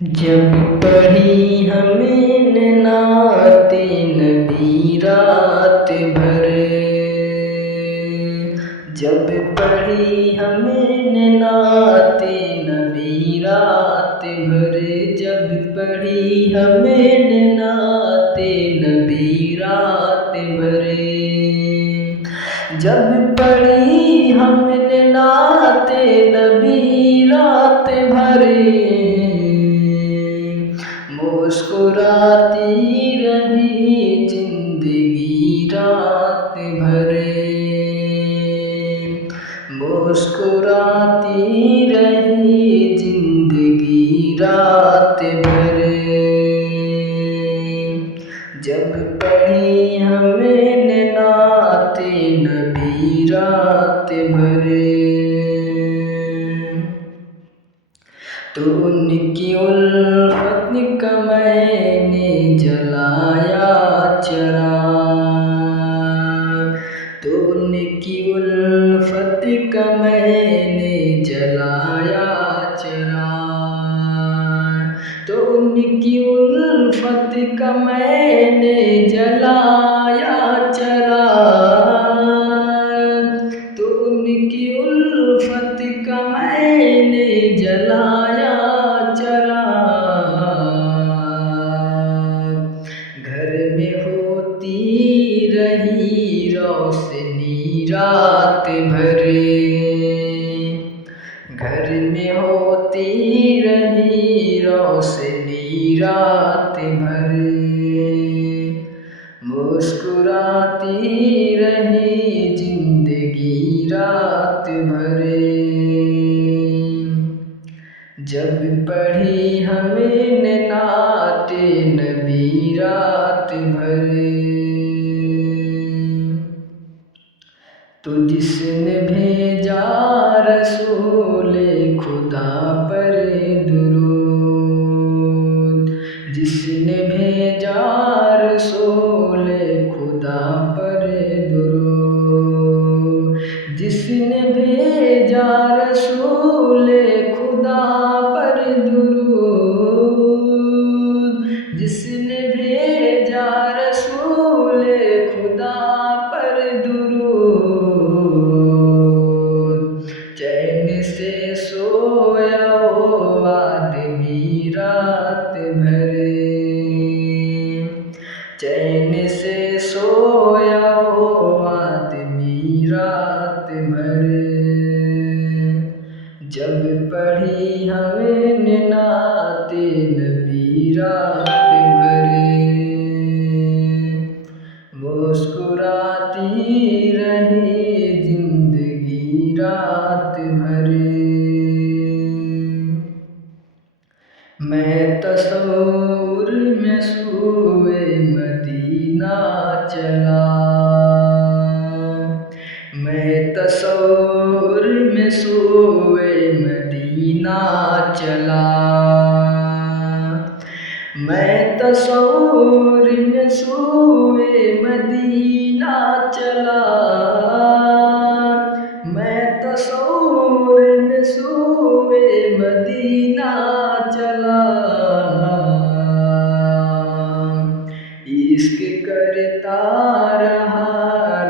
जब पढ़ी हमने नाते नबी रात भर, जब पढ़ी हमने नाते नबी रात भर, जब पढ़ी हमने नाते नबी रात भर, जब पढ़ी हमने नाते नबी रात भर, मुस्कुराती रही जिंदगी रात भर, मुस्कुराती रही जिंदगी रात भर, जब पढ़ी हमने नाते नबी रात भर। तो उनकी उल्फत का मैंने जलाया चरा, तो उनकी उल्फत का मैंने जलाया चरा, तो उनकी उल्फत का मैंने जलाया चरा, तो उनकी उल्फत का मैंने जलाया चरा, घर में होती रही रोशनी रात भर, घर में होती रही रोशनी रात भर, मुस्कुराती रही जिंदगी रात भर, जब पढ़ी हमने नाते नबी रात भर। तो जिसने भेजा रसूले खुदा पर दुरूद, जिसने भेजा रसूले खुदा पर दुरूद, जिसने भेजा रसूले खुदा पर दुरूद, जिसने भेजा रसूले खुदा पर दुरूद, चैन से सोया वो आदमी रात भर, चैन से सोया वो आदमी रात भर, जब पढ़ी हमने नाते नबी रात भर, मुस्कुराती रही जिंदगी रात भर। मैं तस्वीर में सूए मदीना चला, मैं तस्वीर में सूए मदीना चला, मैं तस्वीर में सूए मदीना चला, मैं तस्वीर में सूए मदीना चला, इश्क करता रहा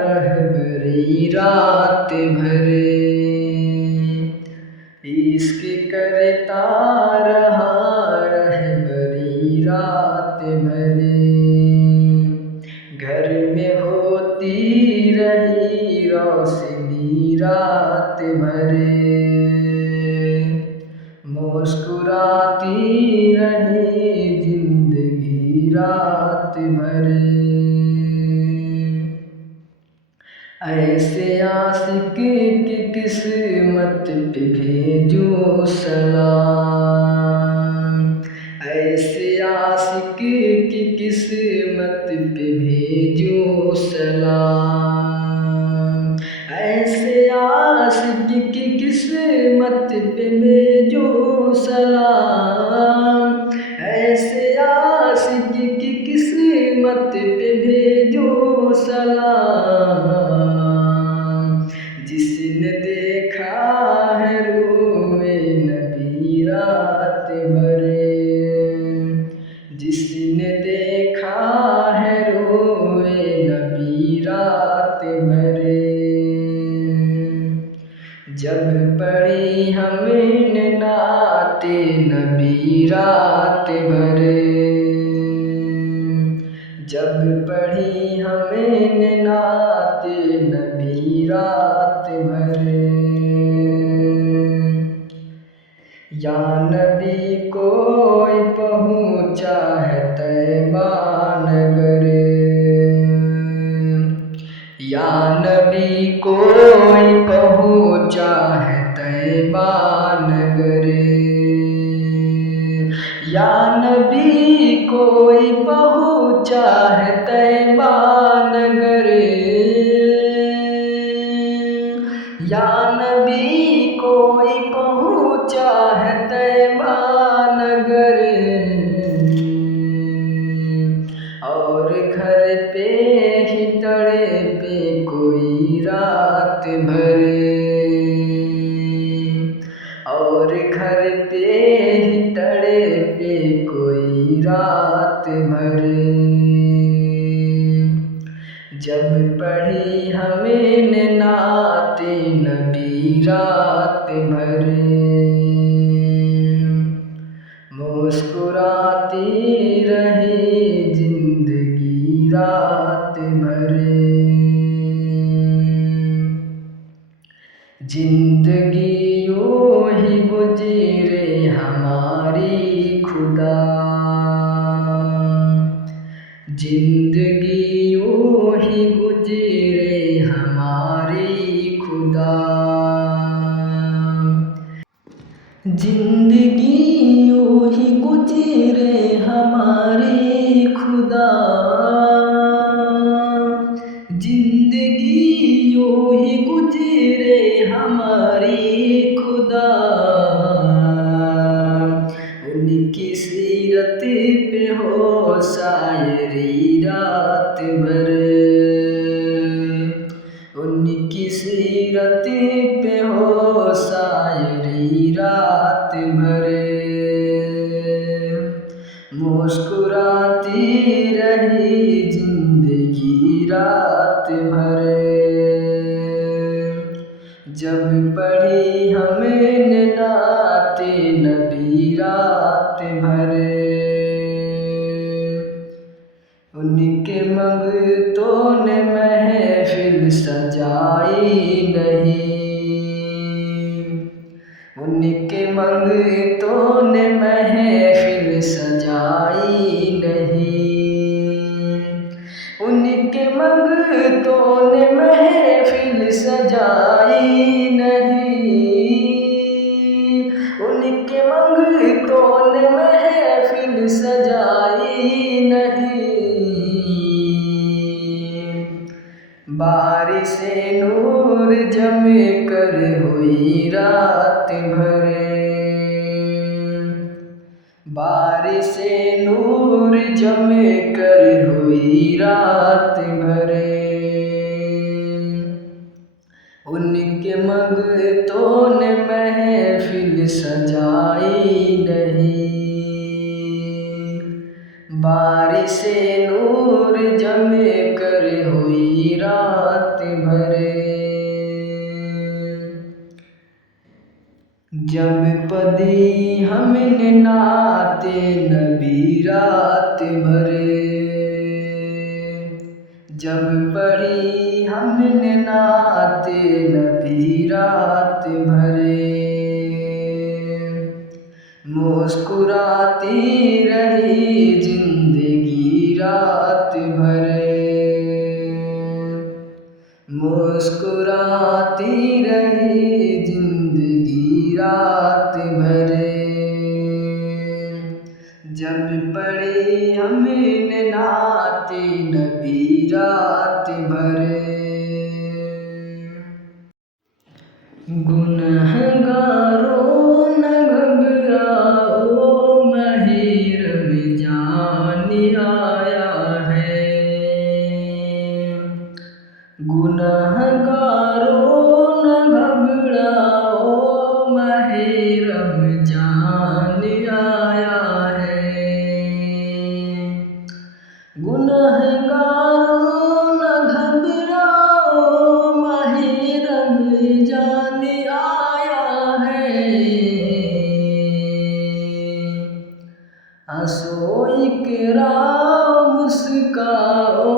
रहबरी रात भर, इश्क करता रहा रहबरी रात भर, घर में होती रही रोशनी रात भर, मुस्कुराती रही जिंदगी रात भर, ऐसे आशिक की किस्मत पे भेजूं सलाम, ऐसे आशिक की किस्मत पे भेजूं सलाम, ऐसे आशिक की किस्मत पे भेजूं सलाम, ऐसे आशिक की किस्मत पे भेजूं सलाम, जिसने देखा है रूए नबी रात भर। नबी रात भर। जब पढ़ी हमने नाते नबी रात भर। या नबी कोई पहुँचा है तैबा नगर। या नबी कोई पहुँचा है तैबा नगर। या नबी कोई पहुँचा है तैबा नगर। या नबी कोई पहुँचा है तैबा नगर। और घर पे ही तड़े पे कोई रात भर। और घर पे ही तड़े पे कोई रात भर। जब पढ़ी हमने नाते नबी रात भर। मुस्कुराती रही जिंदगी रात भर। जिंदगी यूं ही गुजरे हमारी खुदा। जिंदगी यूं ही गुजरे हमारी खुदा। जिंदगी यूं ही गुजरे हमारी खुदा। जिंदगी यूं ही गुजरे हमारी खुदा। उनकी सीरत पे हो शायरी रात भर। उनकी सीरत पे हो शायरी रात भर। मुस्कुराती रही जिंदगी रात भर। जब पढ़ी हमने नाते नबी रात भर। उनके मंगतों ने महफिल सजाई नहीं। उनके मंगतों ने महफिल सजाई नहीं। उनके मंगतों ने महफिल सजाई नहीं। उनके मंगतों ने महफिल सजाई नहीं। बारिश नूर जम कर हुई रात भर। बारिश नूर जम कर हुई रात भर। उनके मंगतों ने महफिल सजाई नहीं। बारिश नूर जम कर हुई रात भर। जब पढ़ी हमने नाते नबी रात भर। जब पढ़ी हमने नाते नबी रात भर। मुस्कुराती रही जिंदगी रात भर। मुस्कुराती रही जिंदगी रात भर। जब पढ़ी हमने नाते नबी रात भर। गुनहगारों न घबराओ माहे रमज़ान आया है। गुनहगारों न घबराओ माहे रमज़ान आया है। गुनहगारों न घबराओ माहे रमज़ान आया है। हंसो इकरा मुस्काओ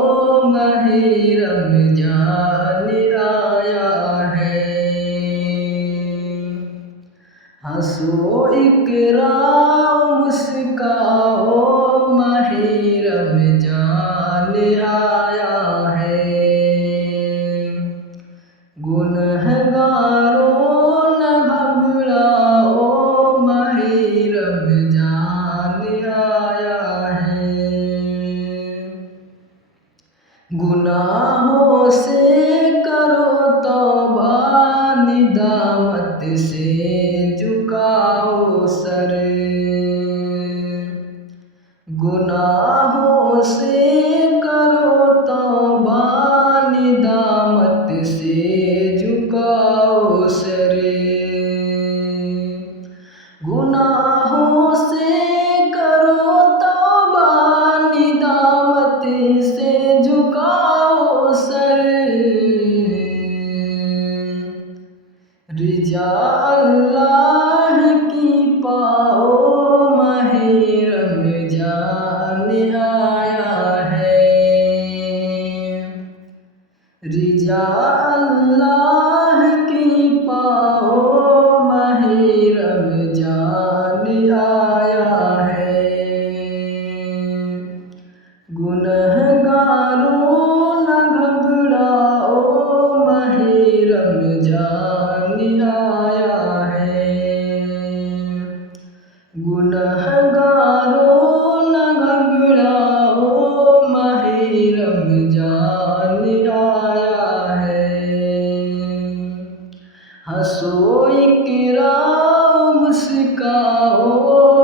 माहे रमजान आया है। हंसो इकरा मुस्काओ माहे रमजान आया है। गुनहगारों न घबराओ माहे रमजान आया है। गुनाहों से करो तौबा, निदामत से झुकाओ सर। गुनाहों से करो तौबा, निदामत से झुकाओ सर। गुनाहों से करो तौबा, निदामत से झुकाओ सर। रिजा अल्लाह की पाओ माहे रमजान आया है। रिजा अल्लाह की पाओ माहे रमजान आया है। गुनहगारों न घबराओ माहे रमजान आया है। गुनहगारों न घबराओ माहे रमजान आया है। हंसो इकरा मुस्काओ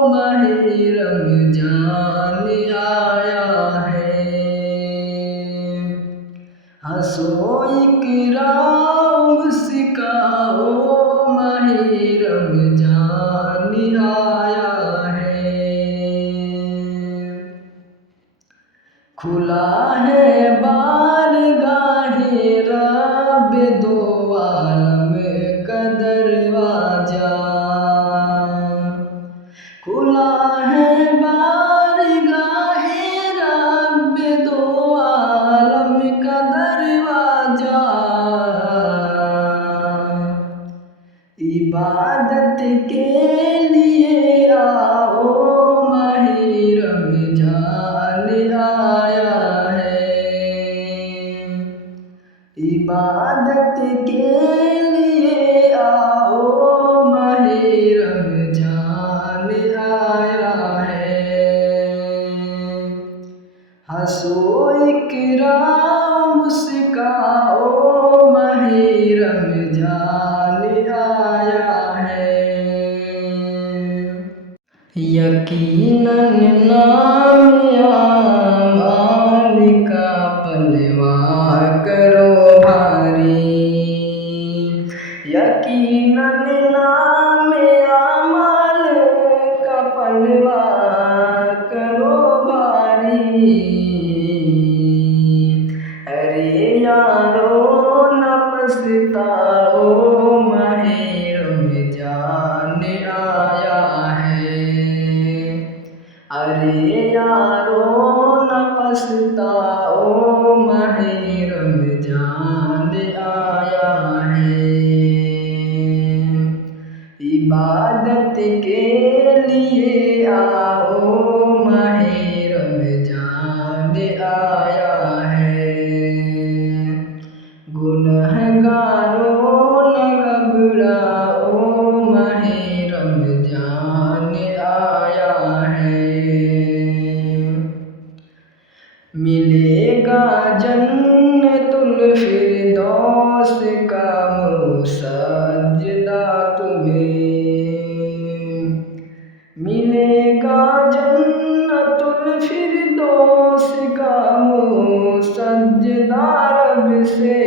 माहे रमजान आया है। हंसो इकरा मुस्काओ माहे रमजान आया है। खुला है बारगाहे रब दो आलम का दरवाजा। खुला है बारगाहे रब दो आलम का दरवाजा। इबादत के लिए आओ माहे रमजान आया है। इबादत के लिए आओ माहे रमजान आया है। हंसो इकरा मुस्काओ माहे रमजान आया है। यकीनन नाम आमाल का पलवा करो भारी। यकीनन नाम आमाल का पलवा करो भारी। अरे यारो न पछताओ माहे रमजान आया है। अरे यारो न पछताओ माहे रमजान आया है। इबादत के लिए आओ माहे रमजान आया है। गुनहगारों न घबराओ माहे रमजान आया है। मिलेगा जन्नतुल फिरदौस का मुसज्जदा तुम्हें। मिलेगा जन्नतुल फिरदौस का मुसज्जदा रब से